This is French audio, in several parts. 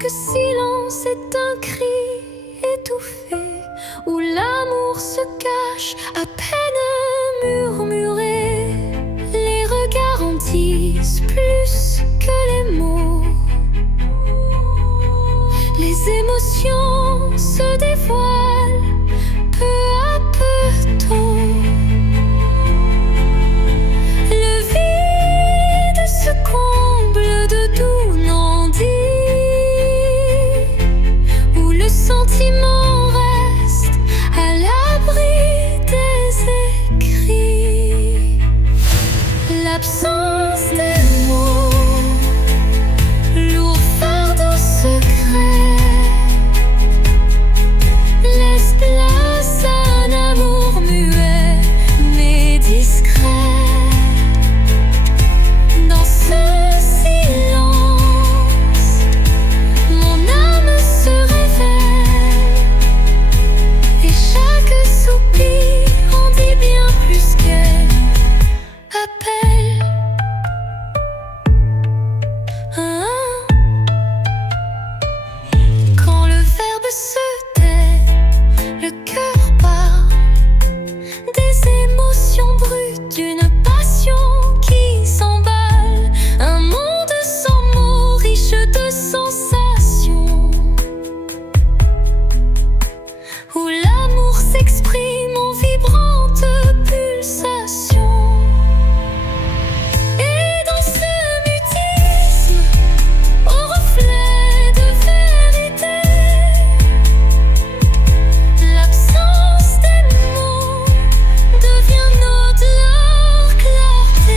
Chaque silence est un cri étouffé, où l'amour se cache à peine murmuré. Les regards en disent plus que les mots. Les émotions se dévoilent peu à peu tôt. Le vide se comble de doux non-dits, où le sentiment reste à l'abri des écrits. L'absence des mots, lourd fardeau secret, laisse place à un amour muet mais discret. Dans ce silence, mon âme se révèle, et chaque soupir en dit bien plus qu'elle appelle. Quand le verbe se tait, le cœur parle des émotions brutes, d'une passion qui s'emballe. Un monde sans mots, riche de sensations, où l'amour s'exprime en vibrantes pulsations. Et dans ce mutisme, au reflet de vérité, l'absence des mots devient notre clarté.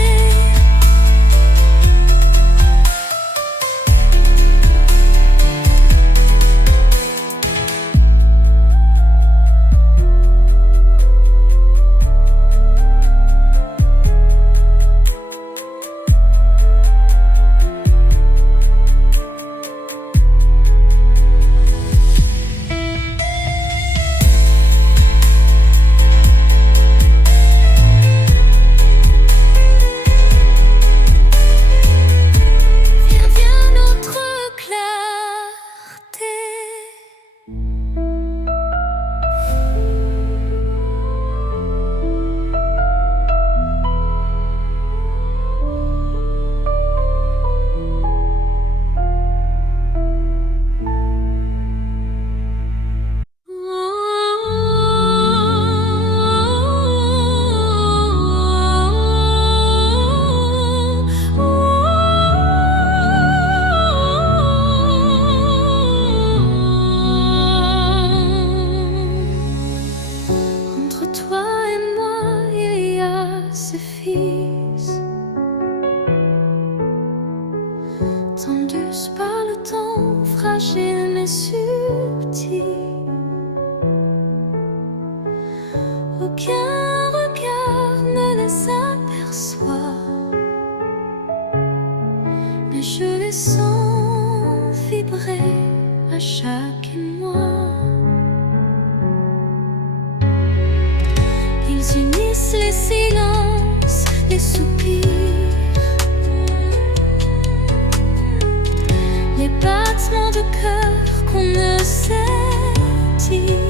Vient notre clarté. Entre toi et moi, il y a ce fils, tendus par le temps, fragile mais subtil. Aucun regard ne les aperçoit, mais je les sens vibrer à chaque émoi. Ils unissent les silences, les soupirs, les battements de cœur qu'on ne sait dire.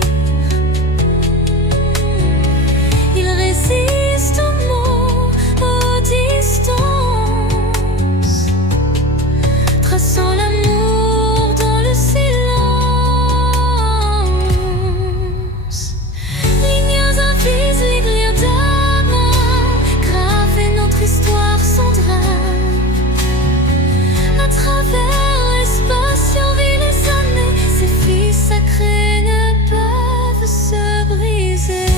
Ils résistent aux mots, aux distances, traçant l'amour dans le silence. Lignes invisibles d'amant, graver notre histoire sans drame. À travers l'espace survit les années, ces filles sacrées ne peuvent se briser.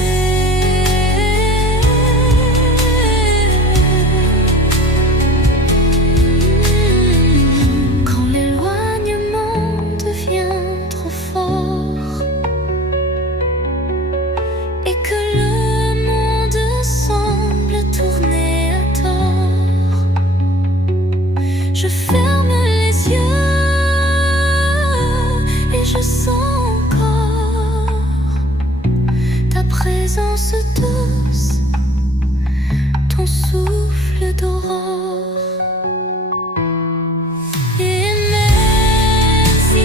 Quand l'éloignement devient trop fort et que le monde semble tourner à tort, je ferme les yeux et je sens encore ta présence douce, ton souffle d'aurore. Et même si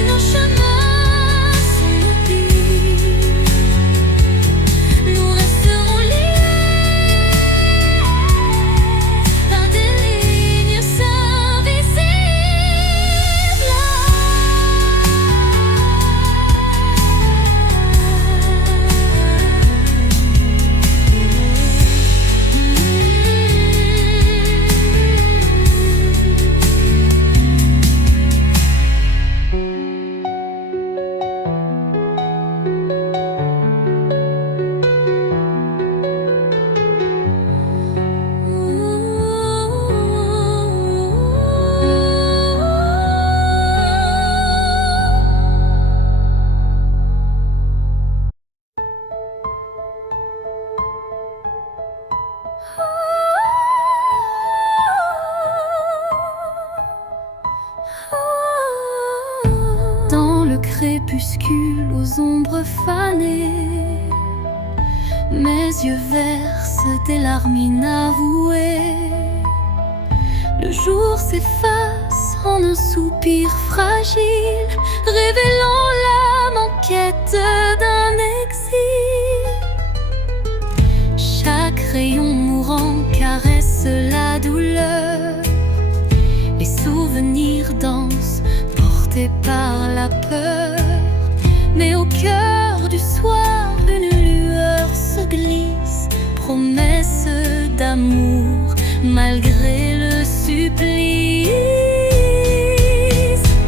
ombres fanées. Mes yeux versent des larmes inavouées. Le jour s'efface en un soupir fragile, révélant l'âme en quête d'un exil. Chaque rayon mourant caresse la douleur. Les souvenirs dansent, portés par la peur. Mais au cœur du soir, une lueur se glisse, promesse d'amour malgré le supplice.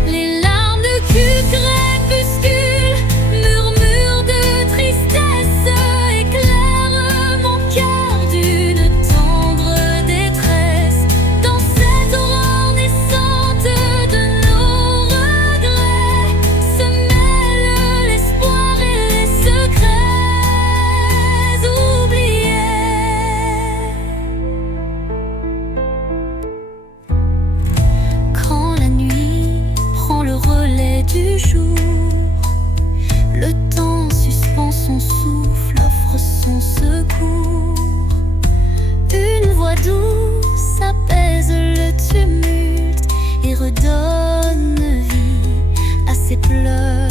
Les larmes de crépuscule, murmures de tristesse, éclairent mon cœur d'une tendre détresse. Dans cette aurore naissante de nos regrets se mêlent l'espoir et les secrets oubliés. Quand la nuit prend le relais du jour, le temps suspend son souffle, offre son secours. Une voix douce apaise le tumulte et redonne vie à ses pleurs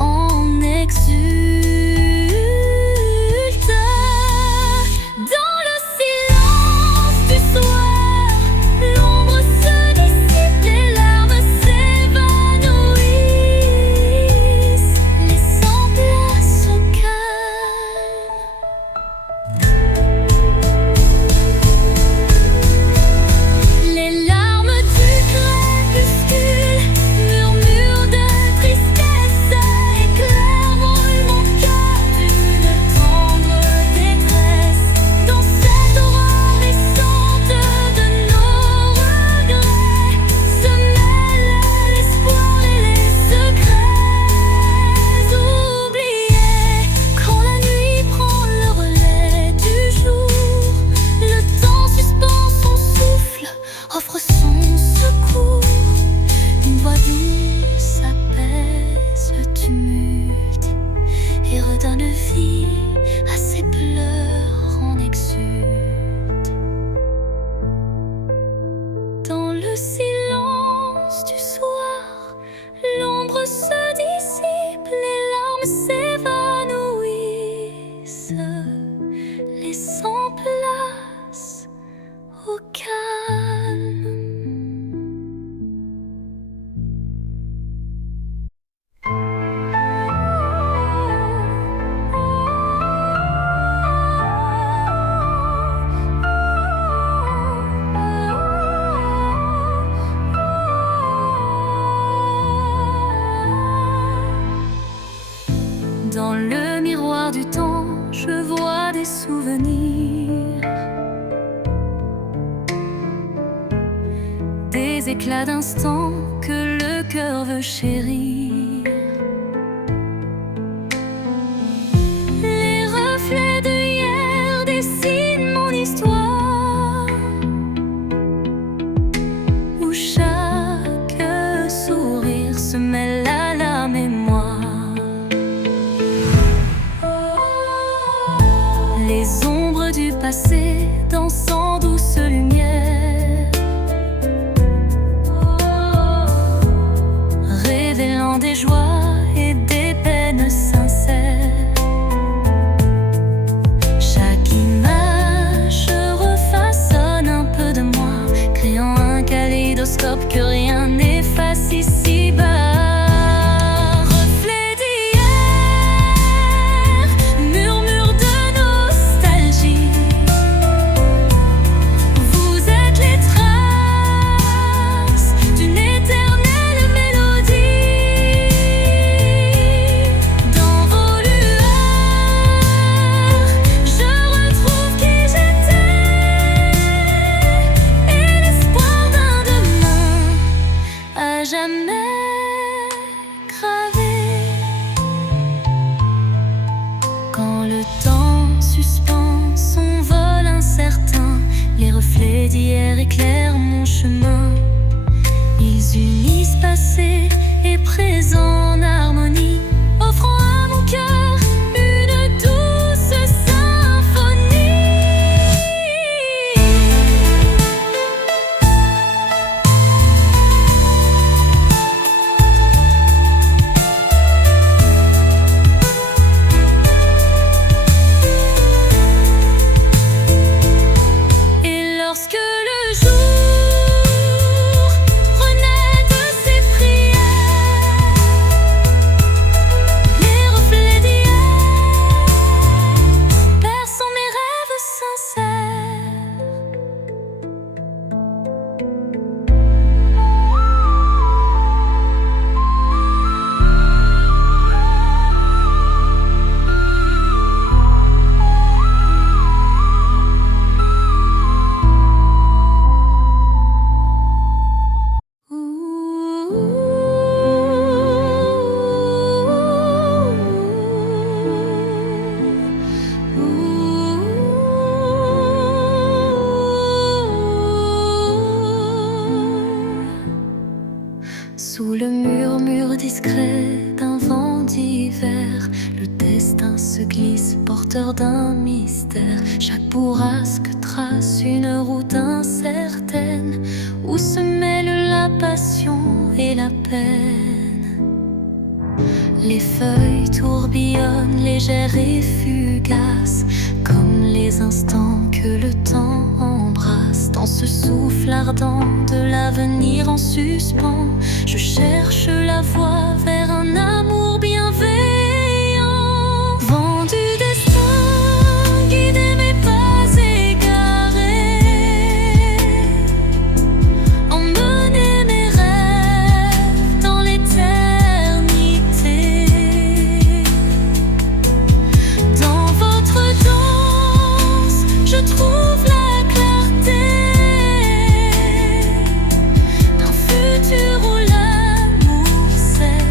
en exulte. Dans le silence du soir, l'ombre se dissipe, les larmes s'évanouissent, laissant place au calme. Les larmes du crépuscule, murmures de tristesse, éclairent mon cœur d'une tendre détresse. Dans cette aurore naissante de nos regrets se mêlent l'espoir et les secrets oubliés. Quand la nuit prend le relais du jour, le temps suspend son souffle, offre son secours. Une voix douce apaise le tumulte et redonne vie à ses pleurs en exulte. Dans le silence du soir, l'ombre se dissipe, les larmes s'évanouissent, laissant place au calme. Dans le miroir du temps, je vois des souvenirs, des éclats d'instants que le cœur veut chérir. Les reflets de hier dessinent mon histoire, où chaque sourire se mêle à la mémoire. Les ombres du passé dansent en douce lumière, révélant des joies et des peines sincères. Chaque image refaçonne un peu de moi, créant un kaléidoscope que rien n'efface ici-bas. Reflet d'hier, murmure de nostalgie, vous êtes les traces d'une éternelle mélodie. Dans vos lueurs, je retrouve qui j'étais et l'espoir d'un demain à jamais gravé. Quand le temps suspend son vol incertain, les reflets d'hier éclairent mon chemin. Ils unissent passé et présent en harmonie, offrant mystère. Chaque bourrasque trace une route incertaine où se mêlent la passion et la peine. Les feuilles tourbillonnent légères et fugaces, comme les instants que le temps embrasse. Dans ce souffle ardent de l'avenir en suspens, je cherche la voie vers un amour bienveillant. Vent du destin, guidez mes pas égarés, emmenez mes rêves dans l'éternité. Dans votre danse, je trouve la clarté d'un futur où l'amour sait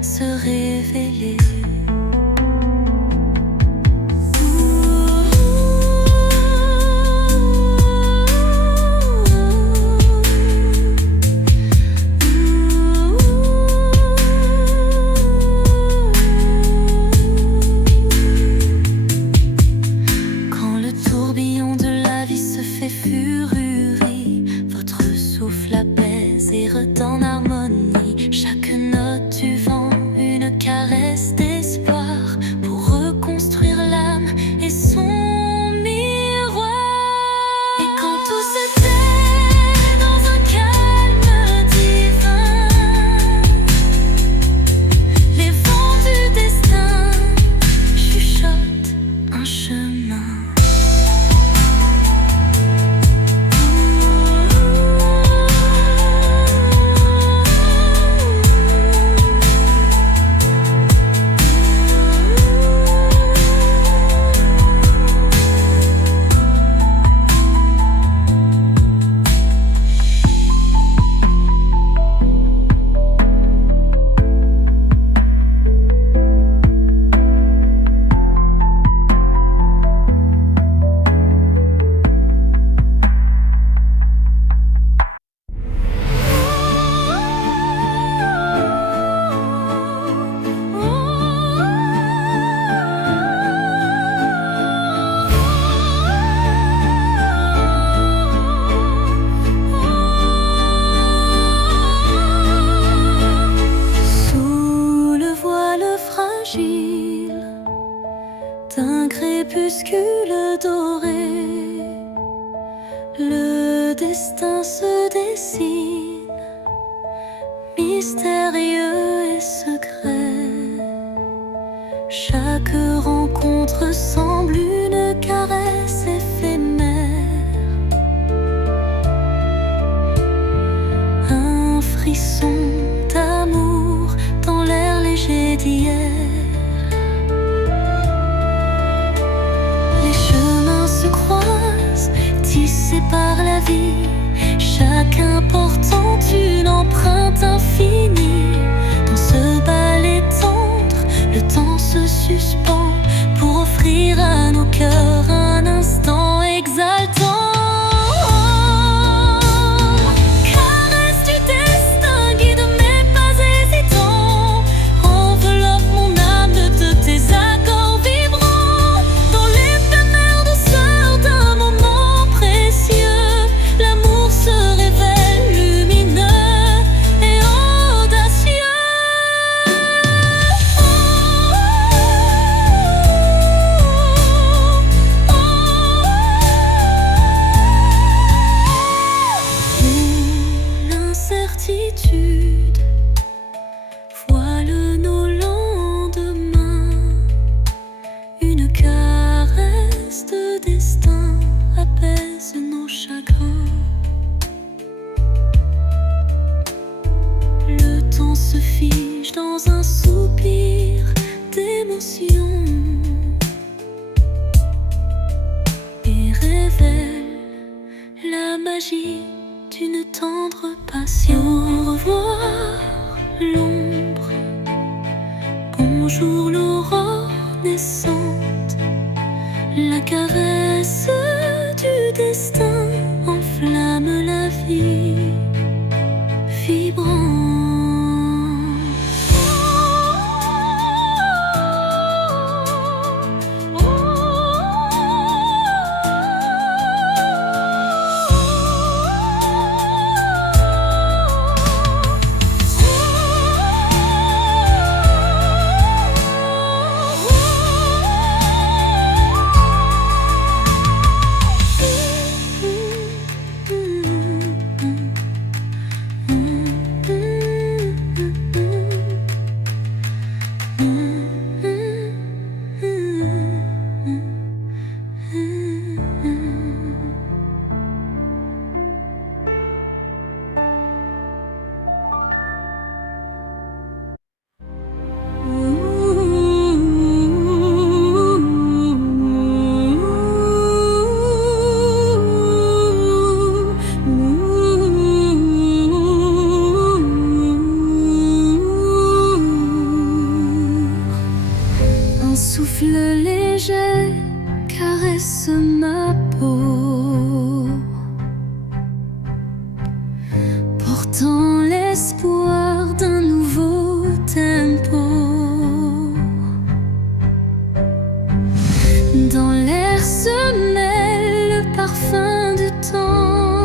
se révéler. Quand le tourbillon de la vie se fait furie, votre souffle apaise et redonne harmonie. Chaque note du vent, une caresse d'espoir pour reconstruire l'âme et son miroir. Et quand tout se tait dans un calme divin, les vents du destin chuchotent un chemin. D'un crépuscule doré, le destin se dessine, mystérieux et secret. Chaque rencontre semble une caresse éphémère, un frisson d'amour dans l'air léger d'hier. Tissé par la vie, chacun portant une empreinte infinie. Dans ce ballet tendre, le temps se suspend pour offrir à nos cœurs un instant exaltant. Caresse du destin, guide mes pas hésitants, enveloppe mon âme de tes accords vibrants. Dans l'éphémère douceur d'un moment précieux, l'amour se révèle lumineux et audacieux. L'incertitude voile nos lendemains, une caresse de destin apaise nos chagrins. Le temps se fige dans un soupir d'émotion et révèle la magie d'une tendre passion. Au revoir l'ombre, bonjour l'aurore naissante. La caresse du destin enflamme la vie vibrante. caresse ma peau, portant l'espoir d'un nouveau tempo. Dans l'air se mêle le parfum du temps.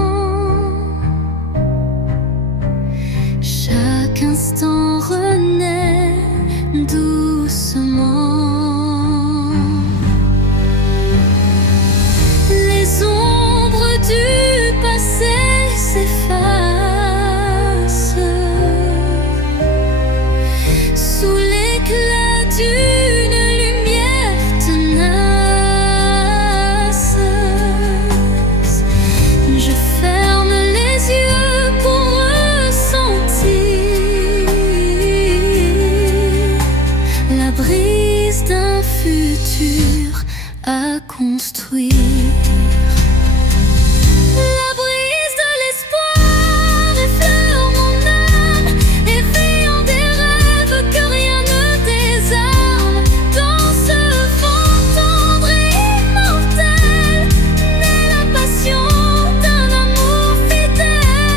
Chaque instant renaît doucement. Les ombres du passé s'effacent sous l'éclat d'une lumière tenace. Je ferme les yeux pour ressentir la brise d'un futur à construire. La brise de l'espoir effleure mon âme, éveillant des rêves que rien ne désarme. Dans ce vent tendre et immortel naît la passion d'un amour fidèle.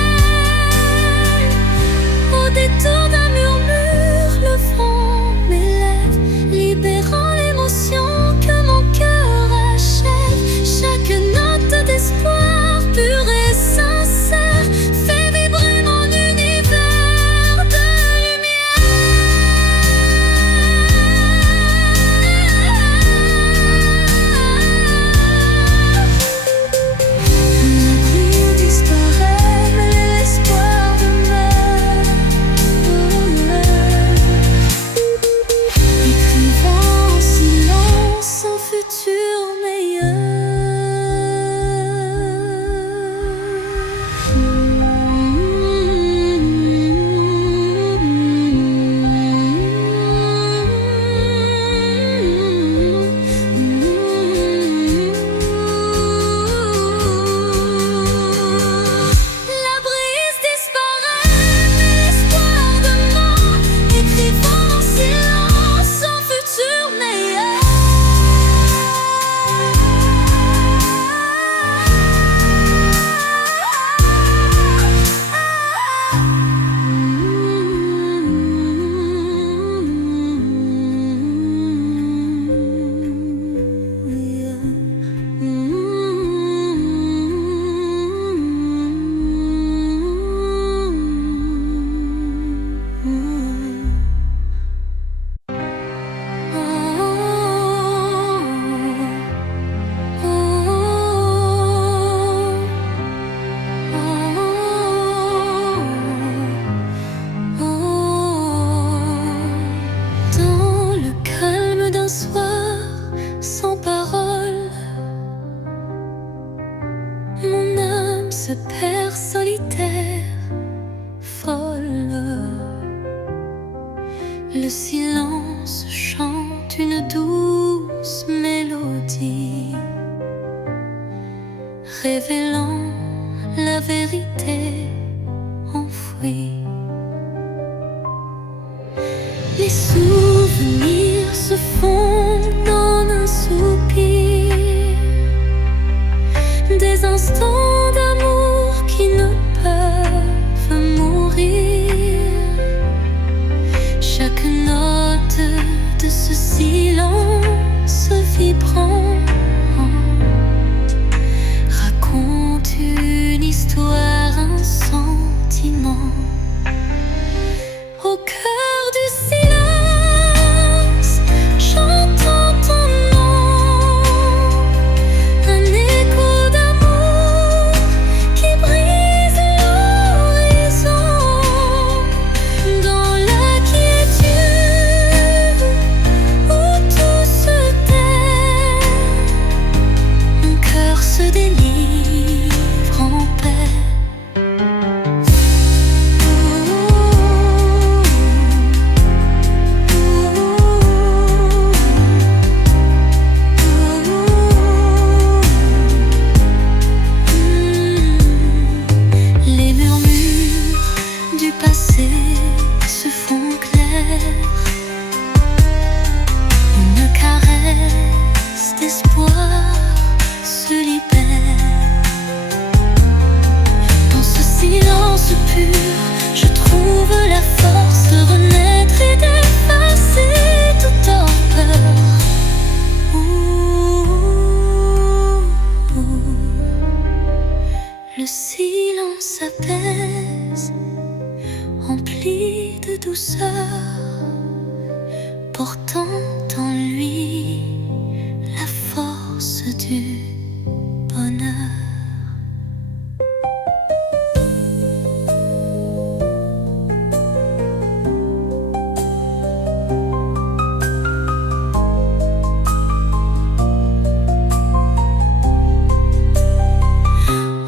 Au détour d'un murmure, le front m'élève, libérant l'émotion que mon cœur achève. Chaque note d'espoir pur et sincère fait vibrer mon univers de lumière. La nuit disparaît, mais l'espoir demeure. Écrivant en silence un futur meilleur. La brise disparaît, mais l'espoir demeure, écrivant en silence un futur meilleur. Dans le calme d'un soir sans parole, mon âme se perd solitaire, folle. Le silence chante une douce mélodie, révélant la vérité enfouie. Les souvenirs se fondent en un soupir, des instants d'amour qui ne peuvent mourir. Chaque note de ce silence vibrant raconte douceur, portant en lui la force du bonheur.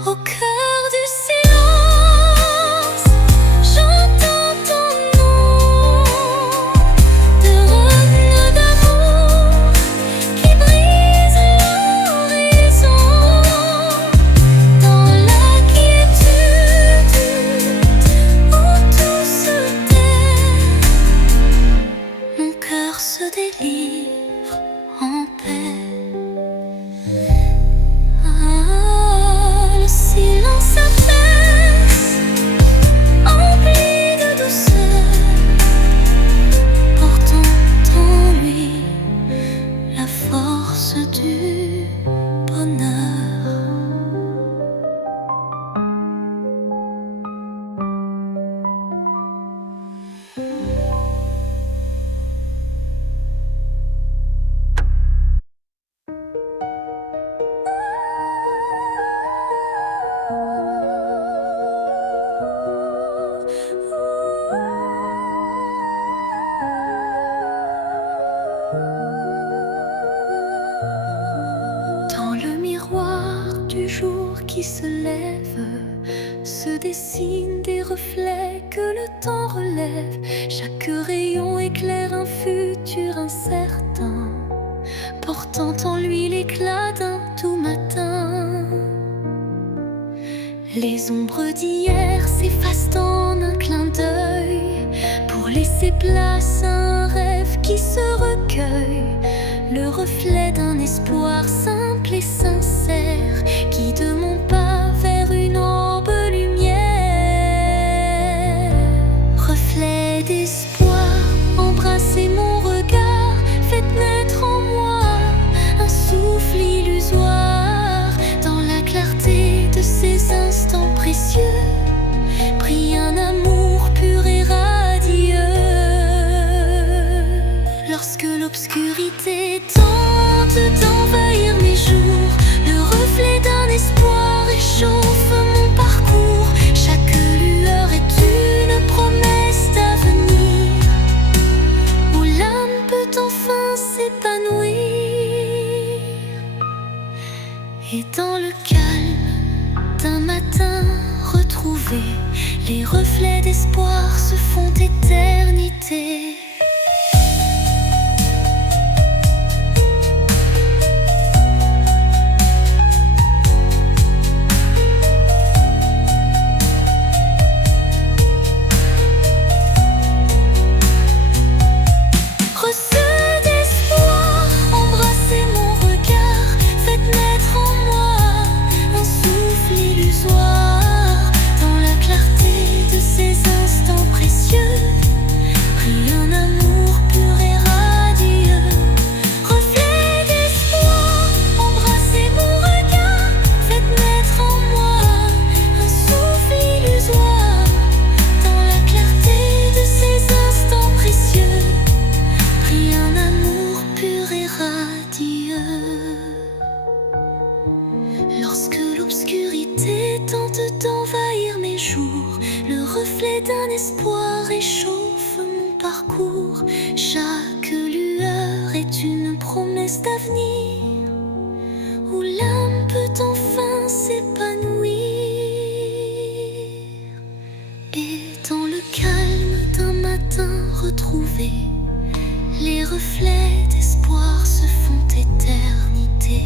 Au cœur du silence, j'entends ton nom, de revenus d'amour qui brise l'horizon. Dans la quiétude où tout se tait, mon cœur se délivre en paix. Le silence apaise, empli de douceur, portant en lui la force du bonheur. Dans le miroir du jour qui se lève, se dessinent des reflets que le temps relève. Chaque rayon éclaire un futur incertain, portant en lui l'éclat d'un tout matin. Les ombres d'hier s'effacent en un clin d'œil, pour laisser place à un rêve qui se recueille. Le reflet d'un espoir simple et sincère, qui de mon pas vers une aube lumière. Reflet d'espoir, embrassez mon regard, faites naître en moi un souffle illusoire. Dans la clarté de ces instants précieux, brille un amour pur et radieux. Lorsque l'obscurité tente d'envahir mes jours, le reflet d'un espoir réchauffe mon parcours. Chaque lueur est une promesse d'avenir, où l'âme peut enfin s'épanouir. Et dans le calme d'un matin retrouvé, les reflets d'espoir se font éternité. Receux d'espoir, embrassez mon regard, faites naître en moi un souffle illusoire. Dans la clarté de ces instants précieux, brille un amour pur et radieux. Reflet d'espoir, embrassez mon regard, faites naître en moi un souffle illusoire. Dans la clarté de ces instants précieux, brille un amour pur et radieux. Lorsque l'obscurité tente d'envahir mes jours, le reflet d'un espoir réchauffe mon parcours. Chaque lueur est une promesse d'avenir, où l'âme peut enfin s'épanouir. Et dans le calme d'un matin retrouvé, les reflets d'espoir se font éternité.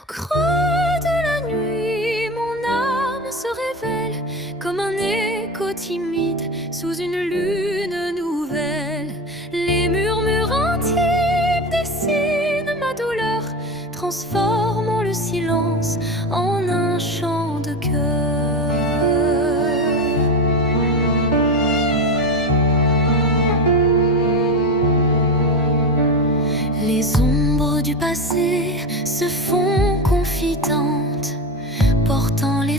Au creux de la nuit, mon âme se révèle comme un écho timide sous une lune nouvelle. Les murmures intimes dessinent ma douleur, transformant le silence en un chant de cœur. Les ombres du passé se font confidentes, portant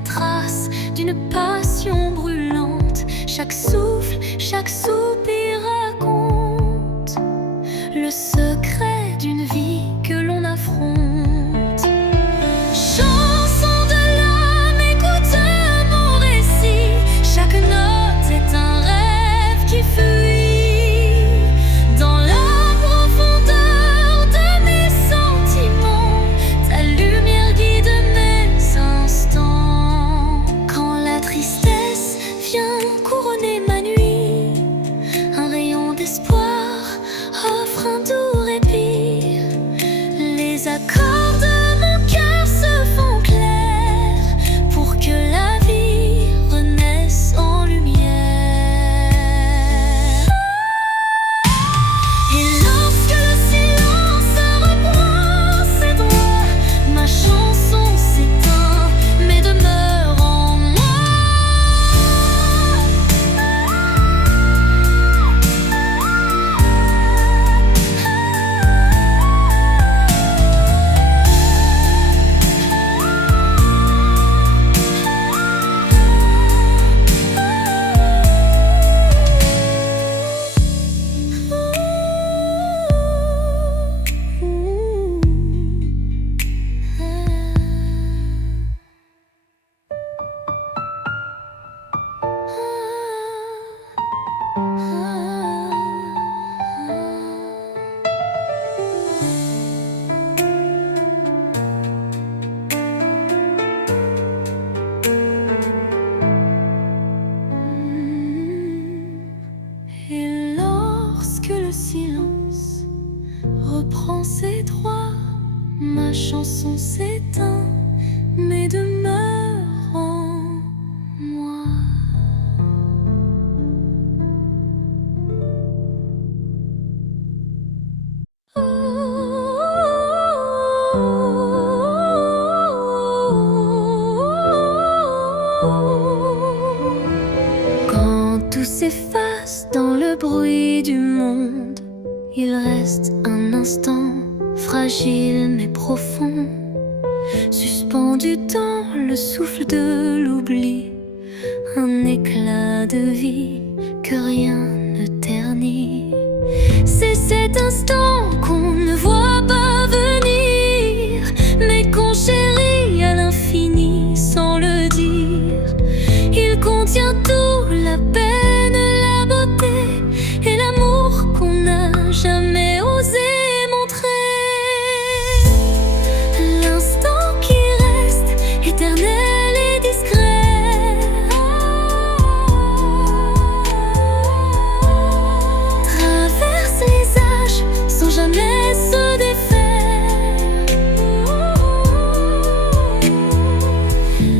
traces d'une passion brûlante. Chaque souffle, chaque soupir raconte le secret d'une vie que l'on affronte. Chanson de l'âme, écoute mon récit. Chaque note est un rêve qui fuit dans la profondeur de mes sentiments. Ta lumière guide mes instants. Quand la tristesse vient couronner ma nuit, un rayon d'espoir offre un doux répit. Les accords de mon cœur se font clairs pour que la vie renaisse en lumière. Et lorsque le silence reprend ses droits, ma chanson s'éteint mais demeure en moi. Et lorsque le silence reprend ses droits, ma chanson s'éteint mais demeure en moi. Quand tout s'efface dans le bruit du monde, il reste un instant fragile mais profond, suspendu dans le souffle de l'oubli, un éclat de vie que rien ne ternit. C'est cet instant qu'on ne voit pas venir, mais qu'on chérit à l'infini sans le dire. Il contient tout, la peine, la beauté et l'amour qu'on n'a jamais osé montrer. L'instant qui reste éternel et discret traverse les âges sans jamais se défaire.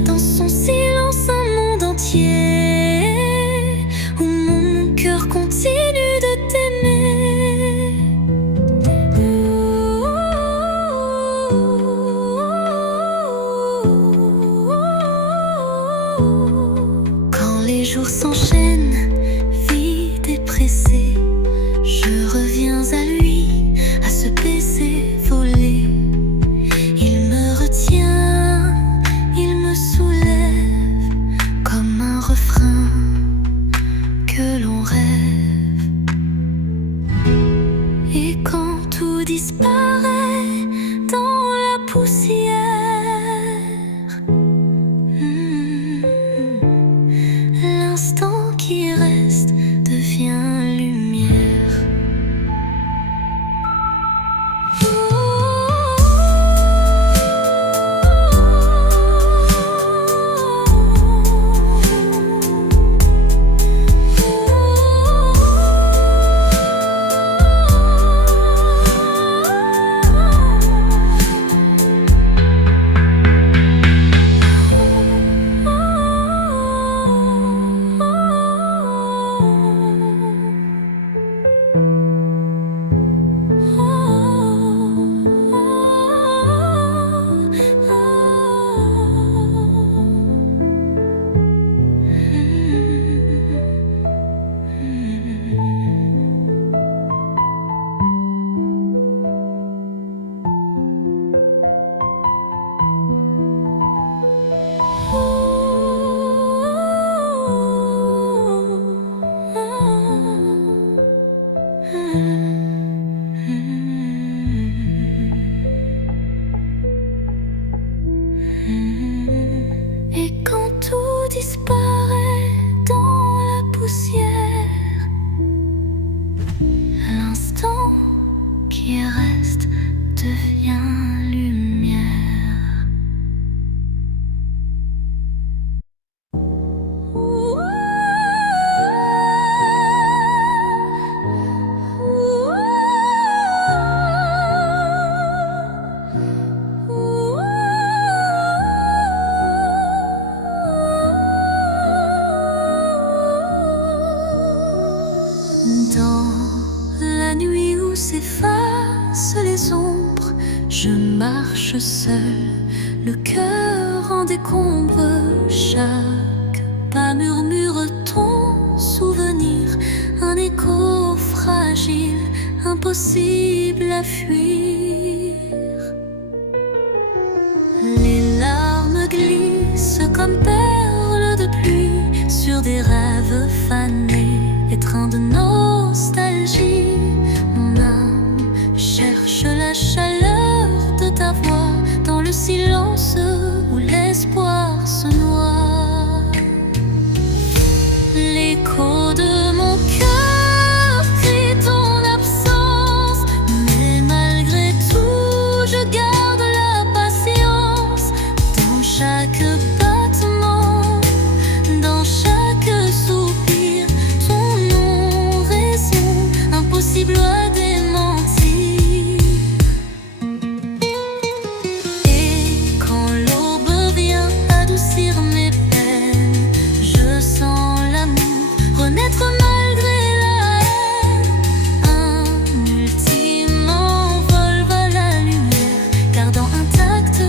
Dans son silence, un monde entier où mon cœur continue de t'aimer. Quand les jours s'enchaînent, vides et pressés, je reviens à lui, à ce baiser volé. Il me retient, il me soulève comme un refrain que l'on rêve. Et quand tout disparaît dans la poussière, l'instant qui reste devient lumière. Et quand tout disparaît dans la poussière, l'instant qui reste devient lumière. Dans la nuit où s'effacent les ombres, je marche seul, le cœur en décombre. Chaque pas murmure ton souvenir, un écho fragile, impossible à fuir. Les larmes glissent comme perles de pluie sur des rêves fanés, étreints de nostalgie. Mon âme cherche la chaleur de ta voix dans le silence où l'espoir se noie. L'écho de mon cœur crie ton absence, mais malgré tout je garde la patience. Dans chaque battement, dans chaque soupir, ton nom résonne, impossible à démentir. Et quand l'aube vient adoucir mes peines, je sens l'amour renaître malgré la haine. Un ultime envol va la lumière, gardant intacte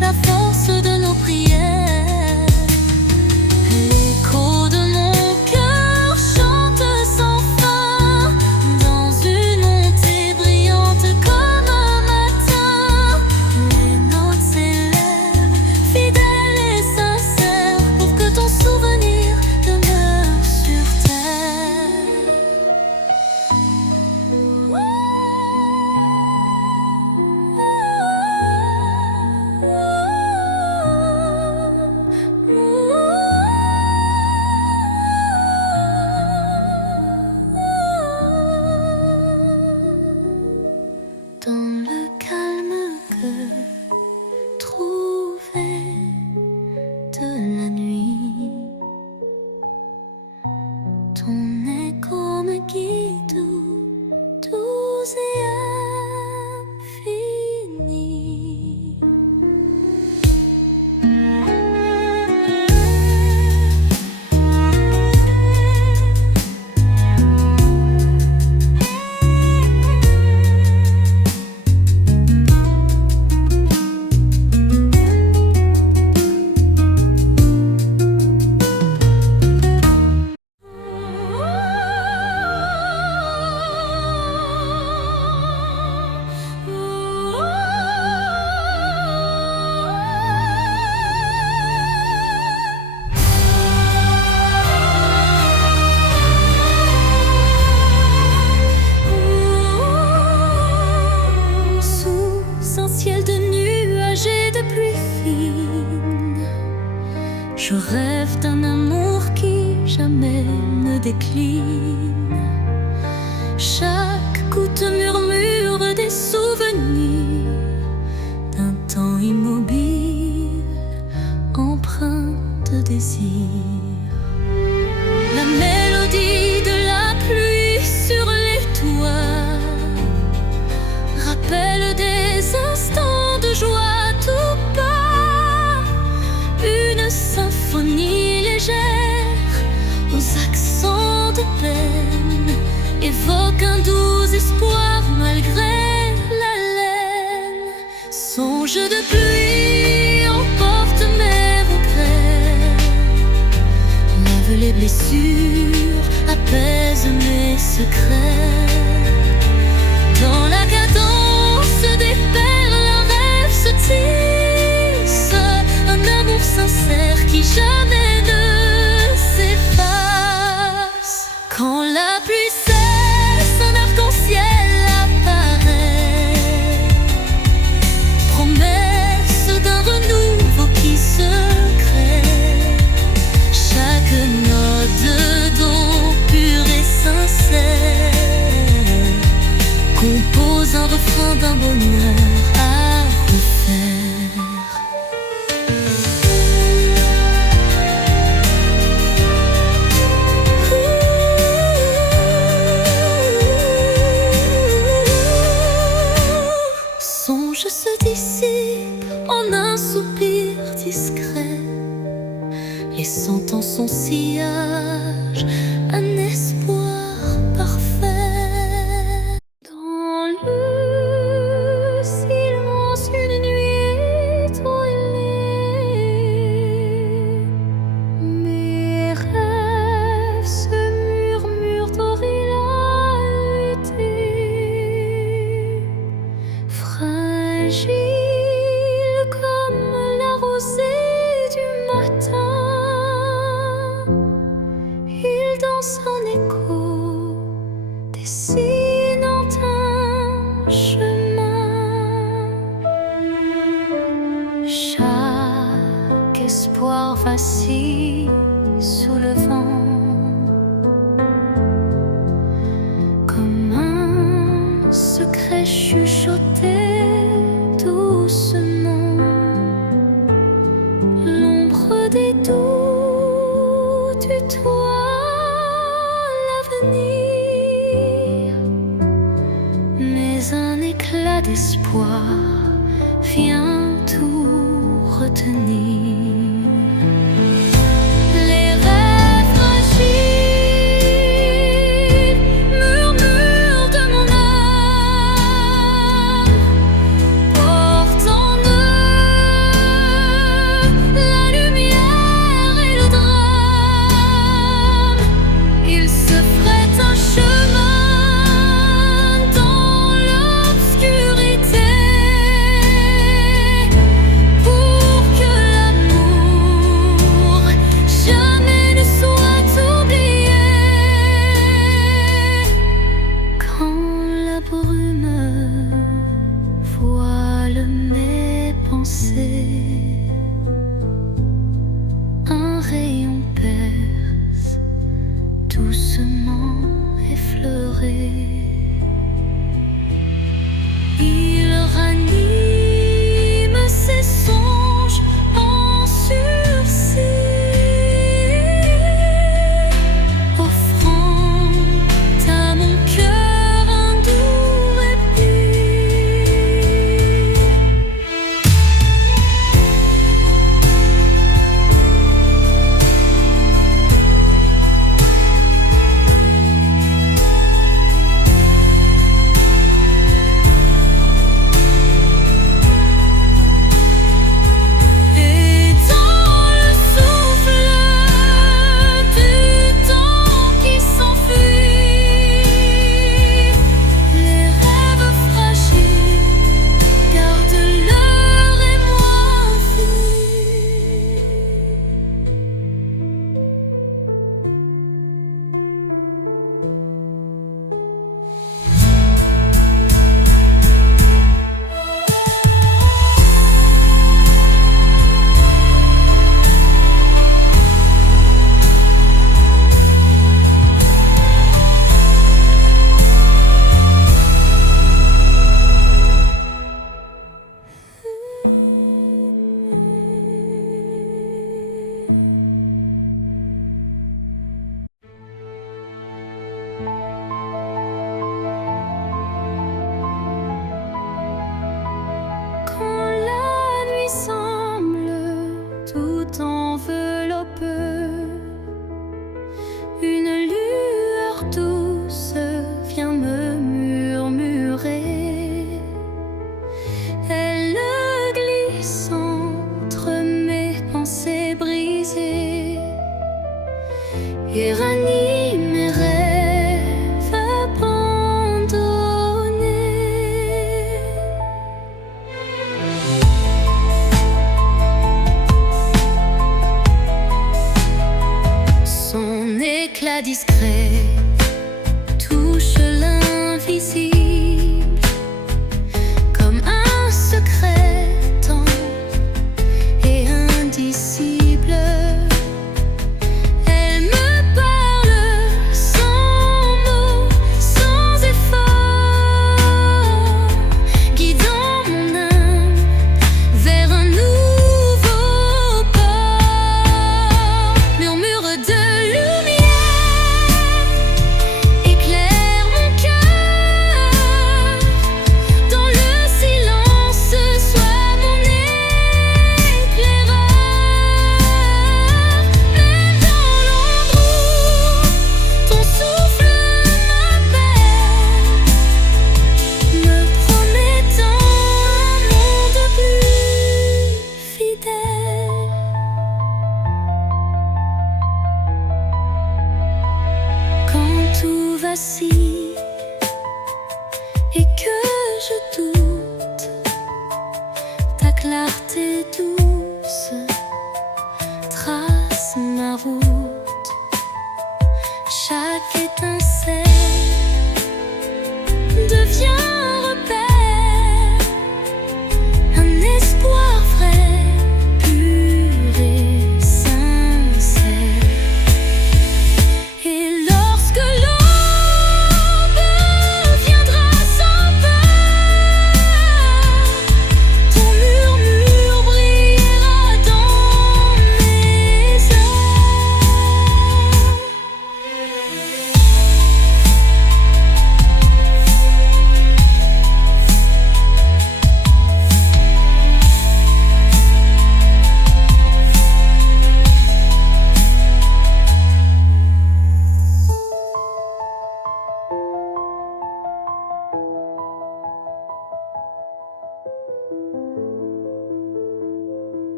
la force de nos prières. L'écho de mon cœur chante sans fin, dans une montée brillante comme un matin. Les notes s'élèvent, fidèles et sincères, pour que ton souvenir demeure sur terre. Dans le calme que trouvé de la nuit, ton écho me guide doux et infini. Sous un ciel de nuages et de pluie fine, je rêve d'un amour qui jamais ne décline. Chaque goutte murmure des souvenirs d'un temps immobile, empreint de désir. La mélodie de la pluie sur les toits rappelle des instants de joie tout bas. Une symphonie légère aux accents de peine évoque un doux espoir malgré la laine. Songe de pluie emporte mes regrets, lave les blessures, apaise mes secrets. Dans la cadence des perles, un rêve se tisse, un amour sincère qui jamais ne s'efface. Quand la pluie cesse, un arc-en-ciel refrain d'un bonheur à refaire. Songe se dissipe en un soupir discret, laissant en son sillage un espoir parfait. Dans le silence, une nuit étoilée, mes rêves se murmurent d'orialité. Fragile comme la rosée du matin, il danse en écho, dessinant un chemin. Chaque espoir vacille sous le vent, comme un secret chuchoté doucement. L'ombre des doutes tutoie l'avenir, mais un éclat d'espoir vient tout retenir. Les rêves fragiles murmurent de mon âme, portent en eux la lumière et le drame. Ils se frayent un chemin dans l'obscurité pour que l'amour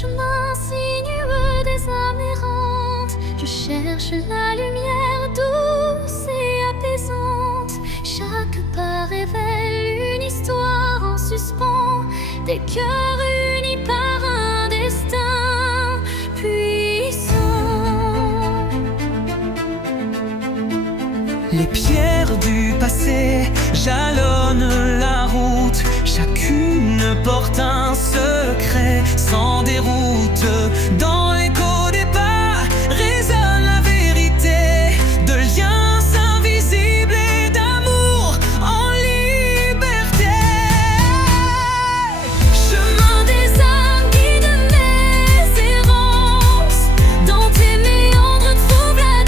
chemin sinueux des âmes errantes, je cherche la lumière douce et apaisante. Chaque pas révèle une histoire en suspens, des cœurs unis par un destin puissant. Les pierres du passé jalonnent la route, chacune porte un secret sans déroute. Dans l'écho des pas résonne la vérité de liens invisibles et d'amour en liberté. Chemin des âmes, guide mes errances, dans tes méandres trouve la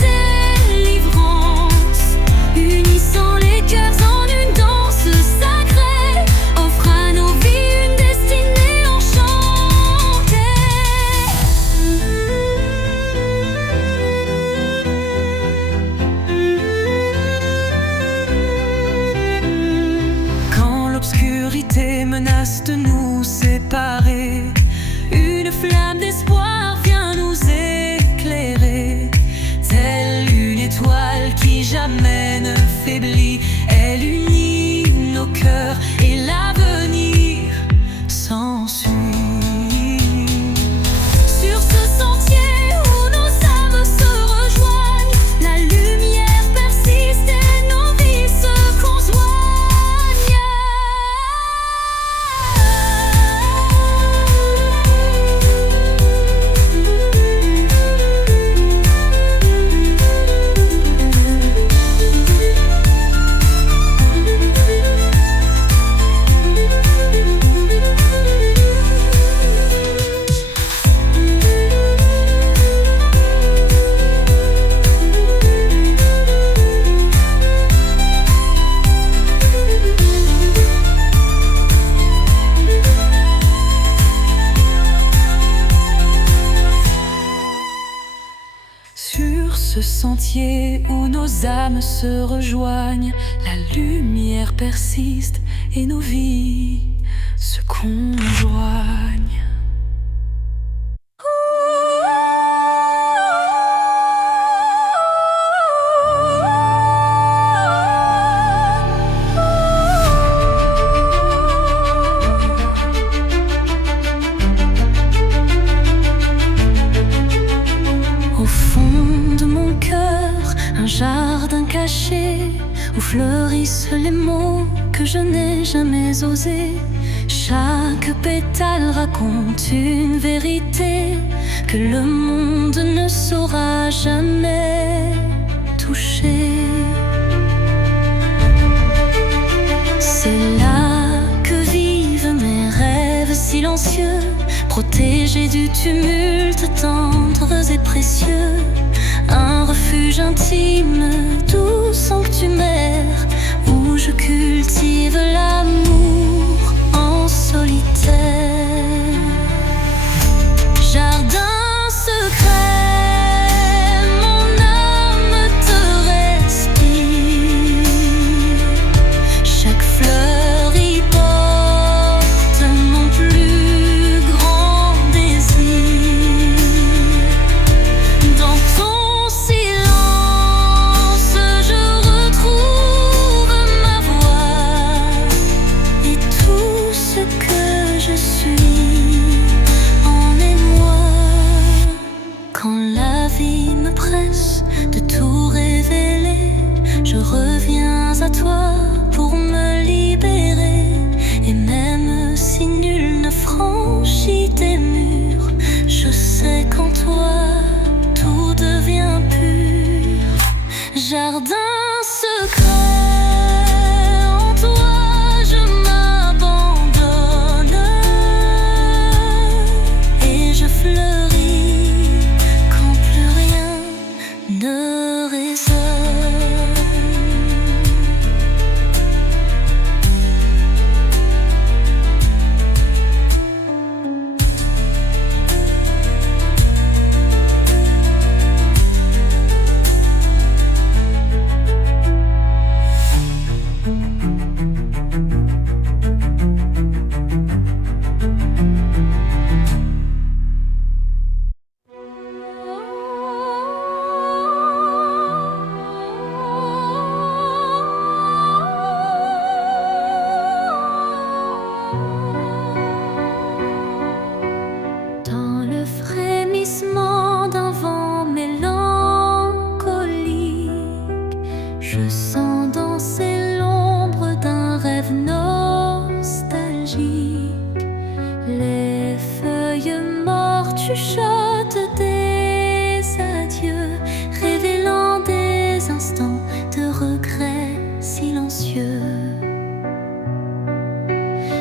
délivrance. Unissant les cœurs en une danse sacrée, offre à nos vies une destinée enchantée. Quand l'obscurité menace de nous séparer, une flamme d'espoir vient nous éclairer. Telle une étoile qui jamais ne faiblit, elle unit nos cœurs et l'avenir s'ensuit. Sur ce sentier où nos âmes se rejoignent, la lumière persiste et nos vies se conjoignent. Sur ce sentier où nos âmes se rejoignent, la lumière persiste et nos vies se conjoignent. Au fond de mon cœur, un jardin caché où fleurissent les mots que je n'ai jamais osés. Chaque pétale raconte une vérité que le monde ne saura jamais toucher. C'est là que vivent mes rêves silencieux, protégés du tumulte, tendres et précieux. Un refuge intime, doux sanctuaire, où je cultive l'amour en solitaire. Jardin secret, mon âme te respire. Chaque fleur y porte mon plus grand désir. Dans ton silence, je retrouve ma voix et tout ce que je suis en émoi. Quand la vie me presse de tout révéler, je reviens à toi pour me libérer. Et même si nul ne franchit tes murs, je sais qu'en toi tout devient pur. Jardin secret, en toi je m'abandonne et je fleuris quand plus rien ne résonne. chuchote des adieux, révélant des instants de regret silencieux.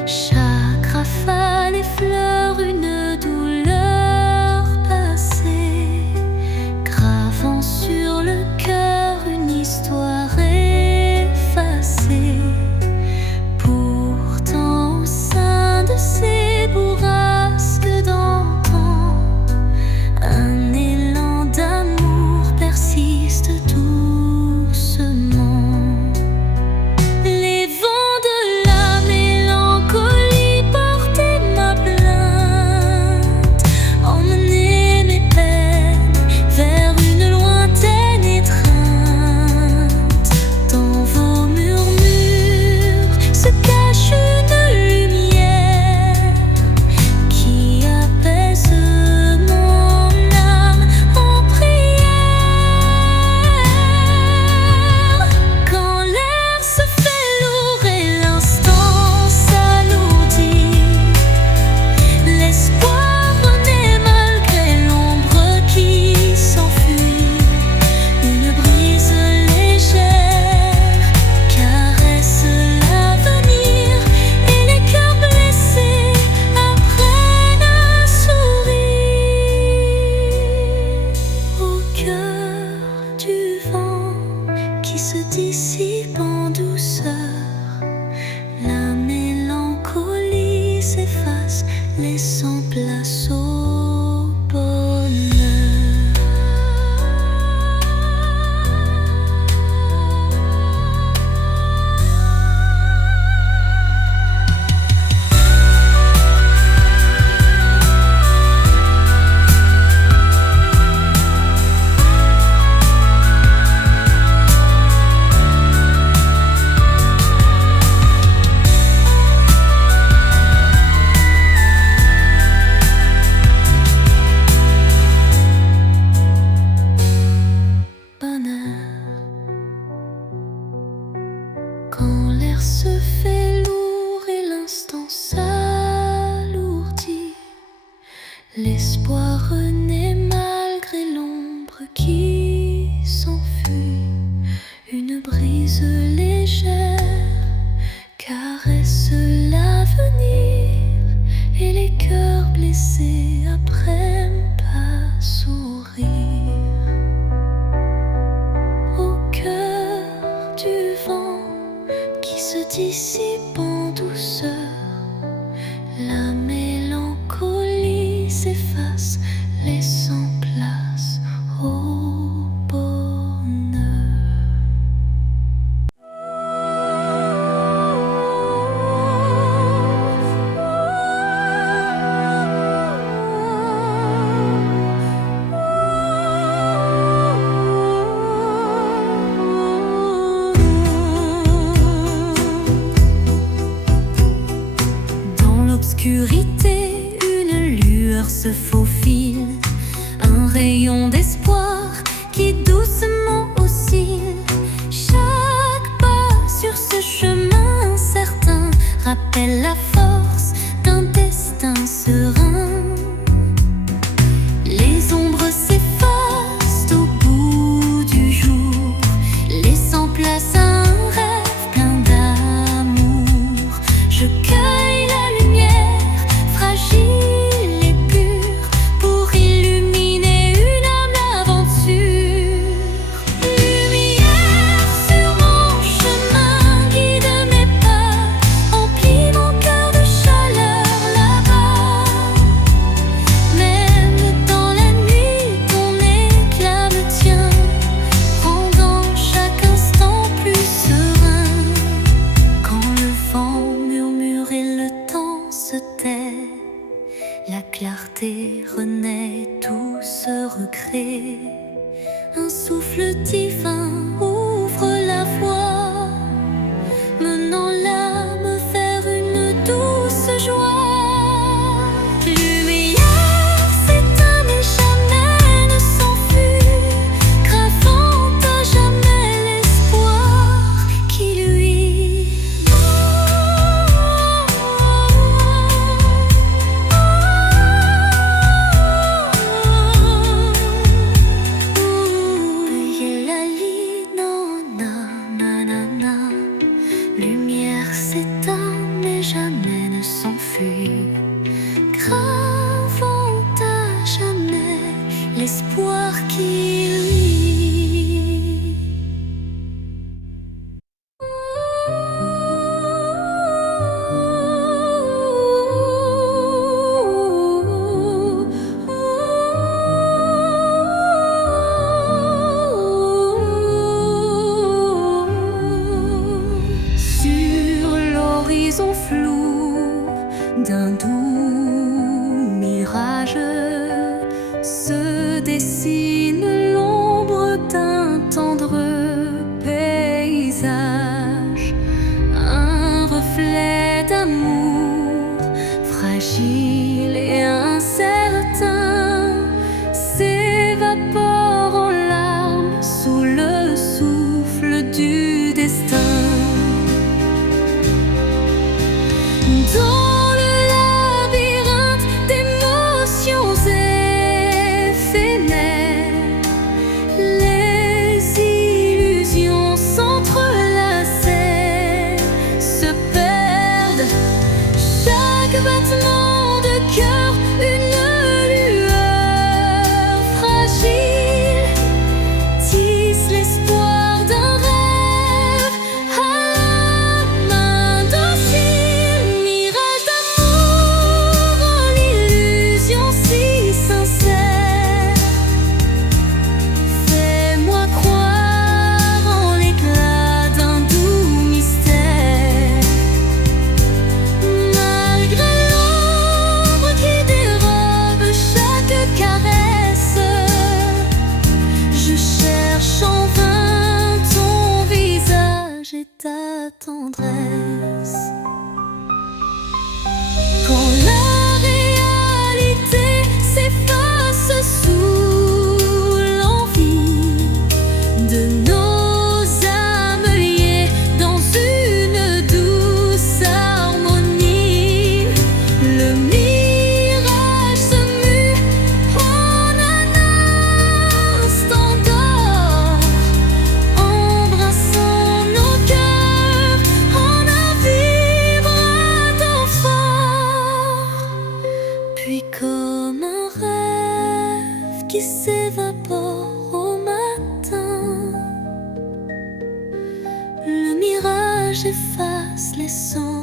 Chaque rafale effleure une douleur passée, gravant sur le cœur une histoire effacée. Pourtant, au sein de ces bourrasques d'antan, un élan d'amour persiste doucement. Les vents de la mélancolie portaient ma plainte, emmenaient mes peines vers une lointaine étreinte. Dans vos murmures se cache une lumière qui apaise mon âme en prière. Quand l'air se fait lourd et l'instant s'alourdit, l'espoir renaît malgré l'ombre qui s'enfuit. Une brise légère caresse l'avenir et les cœurs blessés apprennent à sourire. Au cœur du vent qui se dissipe en douceur, la mélancolie s'efface, laissant place au bonheur. Quand l'air se fait lourd et l'instant s'alourdit, l'espoir renaît malgré l'ombre qui s'enfuit. Une brise légère caresse l'avenir et les cœurs blessés apprennent à sourire. Au cœur du vent qui se dissipe en douceur, la mélancolie s'efface, laissant place au bonheur. Dans l'obscurité, une lueur se faufile, un rayon d'espoir qui doucement oscille. Chaque pas sur ce chemin incertain rappelle la force d'un destin serein. Les ombres s'effacent au bout du jour, laissant place à un rêve plein d'amour. Je cueille la lumière, fragile et pure, pour illuminer une âme d'aventure. Lumière sur mon chemin, guide mes pas, emplis mon cœur de chaleur là-bas. Même dans la nuit, ton éclat me tient, rendant chaque instant plus serein. Quand le vent murmure et le temps se tait, la clarté renaît, tout se recrée. Un souffle divin ouvre la voie, menant l'âme vers une douce joie. Lumière s'éteint mais jamais ne s'enfuit, gravant à jamais l'espoir qui luit. doux mirage se dessine l'ombre d'un tendre paysage, un reflet d'amour fragile et incertain s'évapore en larmes sous le souffle du destin. Dans le labyrinthe d'émotions éphémères, les illusions s'entrelacent, se perdent. Chaque battement de cœur, une lueur fragile, tisse l'espoir d'un rêve à la main docile. Mirage d'amour en l'illusion si sincère, fais-moi croire en l'éclat d'un doux mystère. Malgré l'ombre qui dérobe chaque caresse, je cherche en vain ton visage et ta tendresse. Quand la réalité s'efface sous l'envie de nos âmes liées dans une douce harmonie, le mirage se mue en un instant d'or, embrassant nos cœurs en un vibrato fort. Puis comme un rêve qui s'évapore au matin, le mirage efface les sons